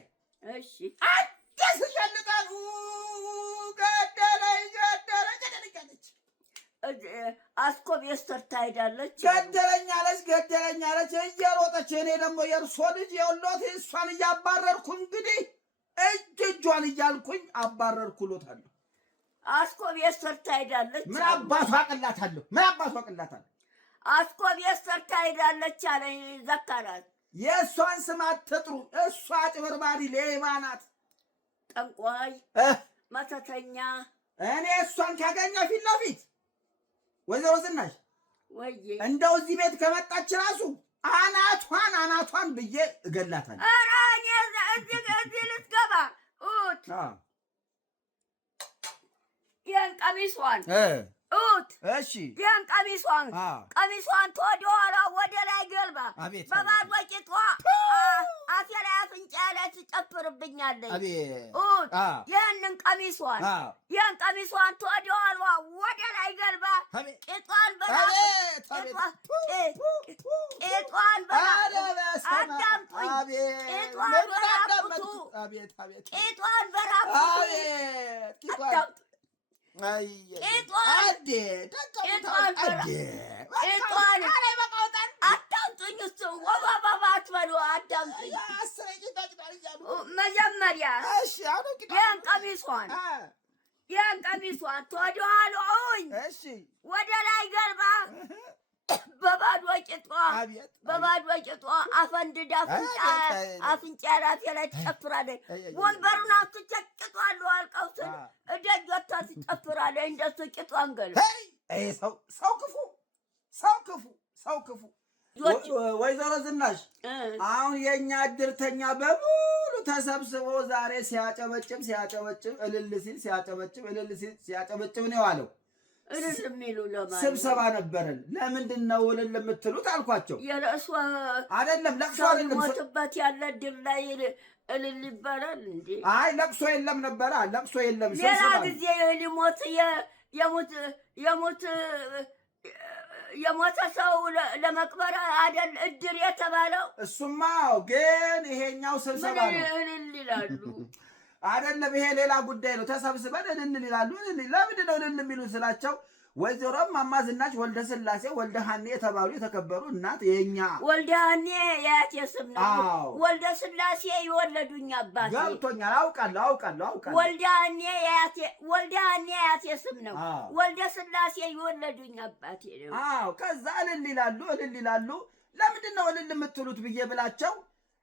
አዲስ ሸልጣሉ ገደለኛለች። አስኮቤስ ሰርታ ሄዳለች። ገደለኛለች እየሮጠች። እኔ ደግሞ የእርሶ ልጅ የወሎት እሷን እያባረርኩ እንግዲህ እጇን እያልኩኝ አባረርኩሎታለሁ። አስኮቤስ ሰርታ ሄዳለች። ምን አባቷ አቅላታለሁ? አስኮቤስ ሰርታ ሄዳለች አለኝ ዘካራት። የእሷን ስም አትጥሩ። እሷ ጭበርባሪ ሌባ ናት፣ ጠንቋይ፣ መተተኛ። እኔ እሷን ካገኘ ፊት ለፊት ወይዘሮ ዝናሽ እንደው እዚህ ቤት ከመጣች ራሱ አናቷን ብዬ እገላታለሁ። ኧረ እኔ እዚህ ልትገባ ይህን ቀሚሷን እሺ ይህን ቀሚሷን ተወደኋላ ወደ ላይ ገልባ በባዶ ቂጧ አፌ ላይ አፍንጫ ላይ ትጨፍርብኛለች። ይህን ቀሚሷን ተወደኋላ ወደ ላይ ገልባ ቂጧን አዳምጡኝ። እሱ ወባባባት በሉ አዳምጡኝ። መጀመሪያ ያን ቀሚሷን ተወደኋላውኝ ወደ ላይ ገልባ በባዶ ቂጧ አፈንድዳ አፍንጫ ራሴ ላይ ትጨፍራለች። ወንበሩን አትቼ ቂጧለሁ አልቀው ስል እደጅ ወጥታ ትጨፍራለች። እንደሱ ቂጧን ገልባ ሰው ክፉ። ወይዘሮ ዝናሽ አሁን የእኛ እድርተኛ በሙሉ ተሰብስቦ ዛሬ ሲያጨበጭብ እልል ሲል ሲያጨበጭብ ነው የዋለው። ስብሰባ ነበረን። ለምንድን ነው እልል የምትሉት አልኳቸው። የለእሷ አይደለም ለቅሶ ሞትበት ያለ ድር ላይ እልል ይባላል እንዴ? አይ ለቅሶ የለም ነበረ። ለቅሶ የለም። ሌላ ጊዜ ሊሞት የሞተ ሰው ለመቅበር አይደል እድር የተባለው? እሱማ ግን ይሄኛው ስብሰባ ነው። እልል ይላሉ። አይደለም ይሄ ሌላ ጉዳይ ነው። ተሰብስበን እንል ይላሉ። ለምንድን ነው እንል የሚሉት ስላቸው ወይዘሮ እማማ ዝናሽ ወልደ ስላሴ ወልደ ሀኔ የተባሉ የተከበሩ እናት የኛ ወልደ ሀኔ የአያቴ ስም ነው። ወልደ ስላሴ የወለዱኝ አባቴ ገብቶኛል። አውቃለሁ። ወልደ ሀኔ የአያቴ ስም ነው። ወልደ ስላሴ የወለዱኝ አባቴ ነው። አዎ ከዛ እልል ይላሉ። ለምንድን ነው እልል የምትሉት ብዬ ብላቸው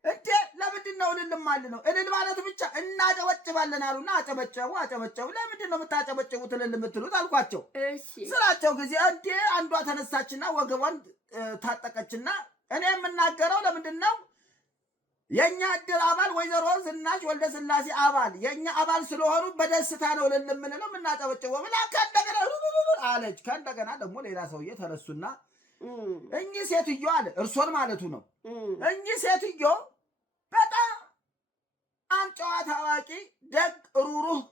እንዴ ለምንድን ነው እልል ማለት ነው? እልል ማለት ብቻ እናጨበጭባለን አሉና አጨበጨቡ። ለምንድን ነው የምታጨበጭቡት እልል የምትሉት አልኳቸው። ስራቸው ጊዜ እንዴ አንዷ ተነሳችና ወገቧን ታጠቀችና እኔ የምናገረው ለምንድን ነው የኛ እድር አባል ወይዘሮ ዝናሽ ወልደ ስላሴ አባል የኛ አባል ስለሆኑ በደስታ ነው እልል የምንለው የምናጨበጭበው ብላ ከእንደገና አለች። ከእንደገና ደግሞ ሌላ ሰውዬ ተነሱና እኚህ ሴትዮ አለ እርሶን ማለቱ ነው። እኚህ ሴትዮ በጣም ጨዋታ አዋቂ፣ ደግ፣ ሩሩህ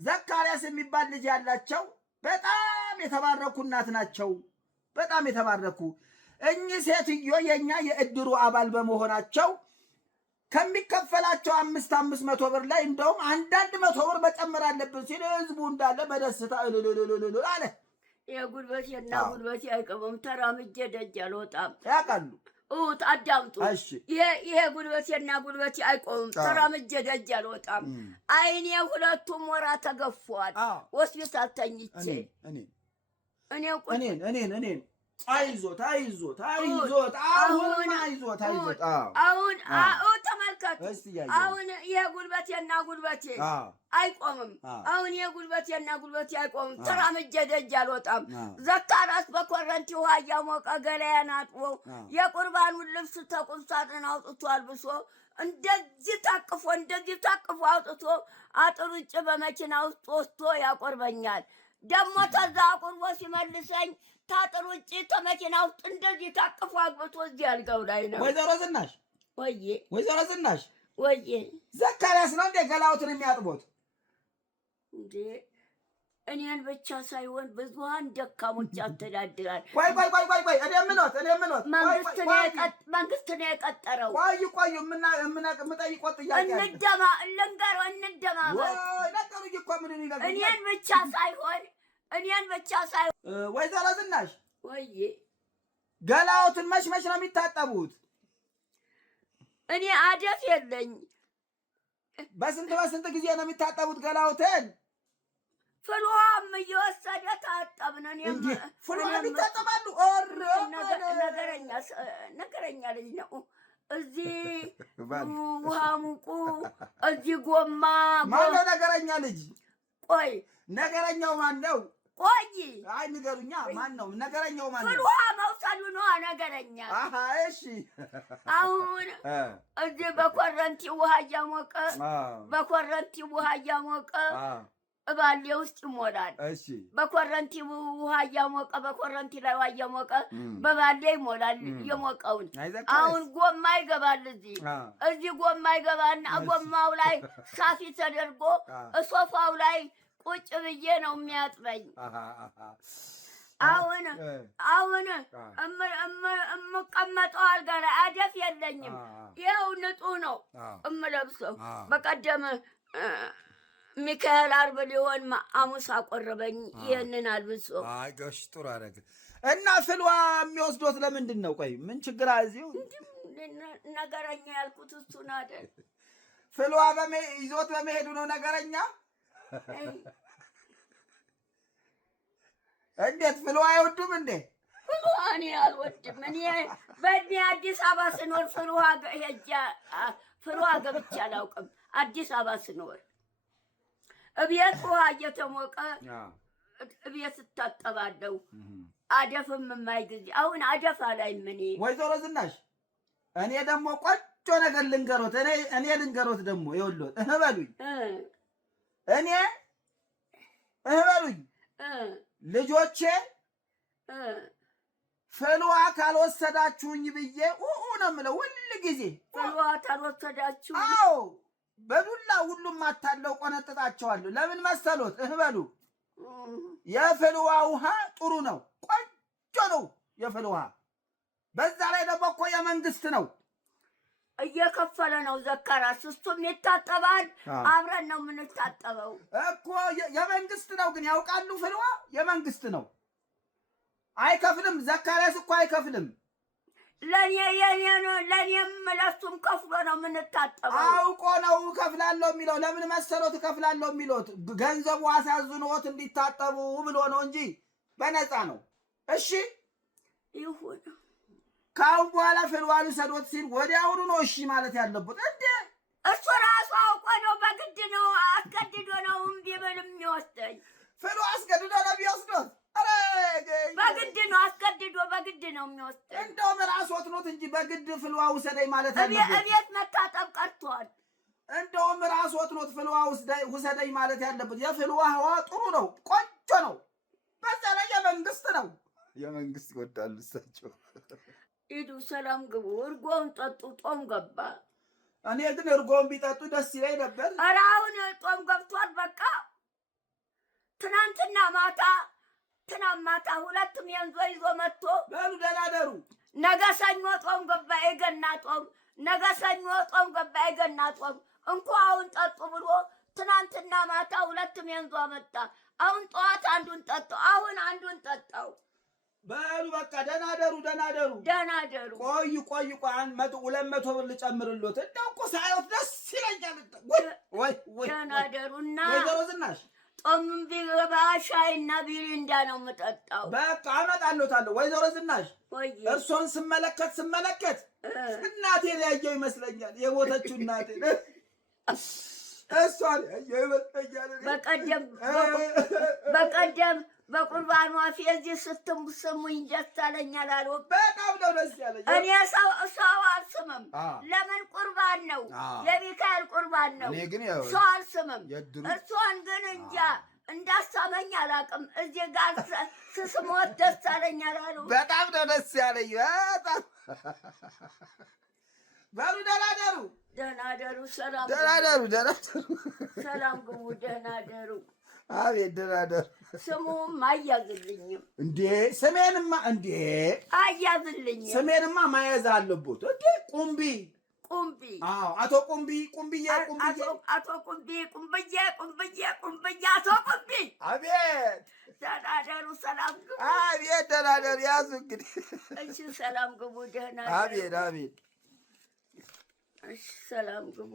ዘካርያስ የሚባል ልጅ ያላቸው በጣም የተባረኩ እናት ናቸው። በጣም የተባረኩ እኚህ ሴትዮ የኛ የእድሩ አባል በመሆናቸው ከሚከፈላቸው 500 ብር ላይ እንደውም 100 ብር መጨመር አለብን ሲል ህዝቡ እንዳለ በደስታ አለ። የጉልበቴና ጉልበቴ አይቆምም። ተራምጄ ደጅ አልወጣም። ያውቃሉ። አዳምጡ። ይሄ ጉልበቴና ጉልበቴ አይቆምም። ተራምጄ ደጅ አልወጣም። አይኔ 2 ወራ ተገፏል። ሆስፒታል ተኝቼ እኔን አይዞት አሁን ተመልከቱ። አሁን ይሄ ጉልበቴና ጉልበቴ አይቆምም። አሁን ይሄ ጉልበቴና ጉልበቴ አይቆምም። ተራምጄ ደጅ አልወጣም። ዘካርያስ በኮረንቲ ውሃ እያሞቀ ገላዬን አጥቦ የቁርባኑን ልብስ ተቁም ሳጥን አውጥቶ አልብሶ እንደዚህ ታቅፎ አውጥቶ አጥር ውጭ በመኪና ውስጥ ወስዶ ያቆርበኛል። ደግሞ ተዛ አቁርቦ ሲመልሰኝ ታጥር ውጭ ተመኪና ውስጥ እንደዚህ ታቅፎ አግብቶ እዚህ አልጋው ላይ ነው። ወይዘሮ ዝናሽ ወይዬ ዘካርያስ ነው እንደ ገላውትን የሚያጥቦት እንዴ? እኔን ብቻ ሳይሆን ብዙሃን ደካሞች ያስተዳድራል። ቆይ እኔ ምኖት መንግስት ነው የቀጠረው። ቆይ የምጠይቆት ጥያቄ እንደማመጥ እኔን ብቻ ሳይሆን ወይዘሮ ዝናሽ ወይዬ ገላውትን መች ነው የሚታጠቡት? እኔ አደፍ የለኝ። በስንት ጊዜ ነው የሚታጠቡት ገላውትን? ፍልውሃም እየወሰደ ታጠብን። ፍልውሃም ይታጠባሉ? ነገረኛ ልጅ ነው። እዚህ ውሃ ሙቁ፣ እዚህ ጎማ። ማነው ነገረኛ ልጅ? ቆይ ነገረኛው ማን ነው? ቆይ አይ ንገሩኛ፣ ማን ነው ነገረኛው? ማን ነው? ፍልውሃ መውሰዱ ነው ነገረኛ። እሺ አሁን እዚህ በኮረንቲ ውሃ እያሞቀ እባሌ ውስጥ ይሞላል። በኮረንቲ ውሃ እያሞቀ በኮረንቲ ላይ ውሃ እያሞቀ በባሌ ይሞላል የሞቀውን። አሁን ጎማ ይገባል። እዚህ ጎማ ይገባና ጎማው ላይ ሳፊ ተደርጎ ሶፋው ላይ ቁጭ ብዬ ነው የሚያጥበኝ። አሁን እምቀመጠው አልጋ ላይ አደፍ የለኝም። ይኸው ንጹህ ነው እምለብሰው። በቀደም ሚካኤል ዓርብ ሊሆን ሐሙስ አቆረበኝ ይህንን አልብሶ። አይ ጎሽ ጥሩ አደረገ። እና ፍልዋ የሚወስዶት ለምንድን ነው? ቆይ ምን ችግር አዚሁ? ነገረኛ ያልኩት እሱን አይደል? ፍልዋ ይዞት በመሄዱ ነው ነገረኛ። እንዴት ፍልዋ አይወዱም እንዴ? ፍልዋ እኔ አልወድም። እኔ በእድሜ አዲስ አበባ ስኖር ፍልዋ ገብቼ አላውቅም። አዲስ አበባ ስኖር እቤት ውሃ እየተሞቀ እቤት እታጠባለሁ። አደፍም የማይ ጊዜ አሁን አደፋ ላይ ምን ወይዘሮ ዝናሽ እኔ ደግሞ ቆጮ ነገር ልንገሮት። እኔ ልንገሮት ደግሞ ይኸውልዎት በሉኝ ልጆቼ ፍልዋ ካልወሰዳችሁኝ ብዬ ነው የምለው ሁል ጊዜ። ፍልዋ ካልወሰዳችሁ? አዎ በዱላ ሁሉም አታለው ቆነጥጣቸዋለሁ። ለምን መሰሎት? በሉ የፍልዋ ውሃ ጥሩ ነው፣ ቆንጆ ነው የፍልዋ። በዛ ላይ ደግሞ እኮ የመንግስት ነው። እየከፈለ ነው ዘካራስ። እሱም ይታጠባል፣ አብረን ነው የምንታጠበው እኮ። የመንግስት ነው ግን ያውቃሉ። ፍልዋ የመንግስት ነው። አይከፍልም። ዘካራስ እኮ አይከፍልም። ለእኔም ለእሱም ከፍሎ ነው የምንታጠበው። አውቆ ነው እከፍላለሁ የሚለው። ለምን መሰሎት እከፍላለሁ የሚሉት? ገንዘቡ አሳዝኖት እንዲታጠቡ ብሎ ነው እንጂ በነፃ ነው። እሺ ይሁን። ከአሁን በኋላ ፍልዋን ሰዶት ሲል ወዲያውኑ ነው እሺ ማለት ያለበት። እንዴ እሱ ራሱ አውቆ ነው፣ በግድ ነው፣ አስገድዶ ነው እምቢ ብል የሚወስደኝ። ፍልዋ አስገድዶ ነው የሚወስዶት? በግድ ነው፣ አስገድዶ በግድ ነው የሚወስደኝ። እንደውም ራስዎት ኖት እንጂ በግድ ፍልዋ ውሰደኝ ማለት ያለበት። እቤት መታጠብ ቀርቷል። እንደውም ራስዎት ኖት ፍልዋ ውሰደኝ ማለት ያለበት። የፍልዋ ህዋ ጥሩ ነው፣ ቆንጆ ነው። በዛ ላይ የመንግስት ነው። የመንግስት ይወዳሉ እሳቸው። ሂዱ፣ ሰላም ግቡ፣ እርጎውን ጠጡ። ጦም ገባ። እኔ ግን እርጎውን ቢጠጡ ደስ ይለኝ ነበር። ኧረ አሁን ጦም ገብቷል። በቃ ትናንት ማታ ሁለቱም የንዞ ይዞ መጥቶ በሉ ደህና ደሩ። ነገ ሰኞ ጦም ገባ፣ የገና ጦም። ነገ ሰኞ ጦም ገባ፣ የገና ጦም። እንኳ አሁን ጠጡ ብሎ ትናንትና ማታ ሁለቱም የንዞ መጣ። አሁን ጠዋት አንዱን ጠጣው፣ አሁን አንዱን ጠጣው። በሉ በቃ ደህና ደሩ፣ ደህና ደሩ፣ ደህና ደሩ። ቆዩ 200 ብር ልጨምርልዎት። እንደው እኮ ሳይወት ደስ ይለኛል። ወይ ደህና ደሩና ወይዘሮ ዝናሽ ጦምም ቢገባ ሻይና ቢሪንዳ ነው የምጠጣው። በቃ አመጣልዎታለሁ። ወይዘሮ ዝናሽ እርሶን ስመለከት እናቴ ያየው ይመስለኛል። የሞተችው እናቴ እሷን ያየው ይመስለኛል። በቀደም በቁርባኗ ፊዚህ ስትስሙኝ ደስ አለኛል አሉ። በጣም ነው ደስ ያለኝ። እኔ ሰው አልስምም። ለምን ቁርባን ነው፣ የሚካኤል ቁርባን ነው። ሰው አልስምም። እርሷን ግን እንጃ እንዳሳመኝ አላውቅም። እዚህ ጋር ስስሞት ደስ አለኛል አሉ። በጣም ነው ደስ ያለኝ። በጣም በሉ ደህና ደሩ፣ ደህና ደሩ፣ ሰላም ደህና ደሩ፣ ደህና ደሩ፣ ሰላም ግቡ፣ ደህና ደሩ። አቤት ደህና ደሩ። ስሙም አያዝልኝም እንዴ? ስሜንማ እንዴ አያዝልኝም። ስሜንማ ማያዝ አለቦት እንዴ? ቁምቢ። አዎ አቶ ቁምብዬ አቶ ቁምብዬ። አቶ ቁምቢ። አቤት ደህና ደሩ፣ ሰላም ግቡ። አቤት ደህና ደሩ። ያዙ እንግዲህ። እሺ ሰላም ግቡ፣ ደህና ደሩ። አቤት አቤት። እሺ ሰላም ግቡ።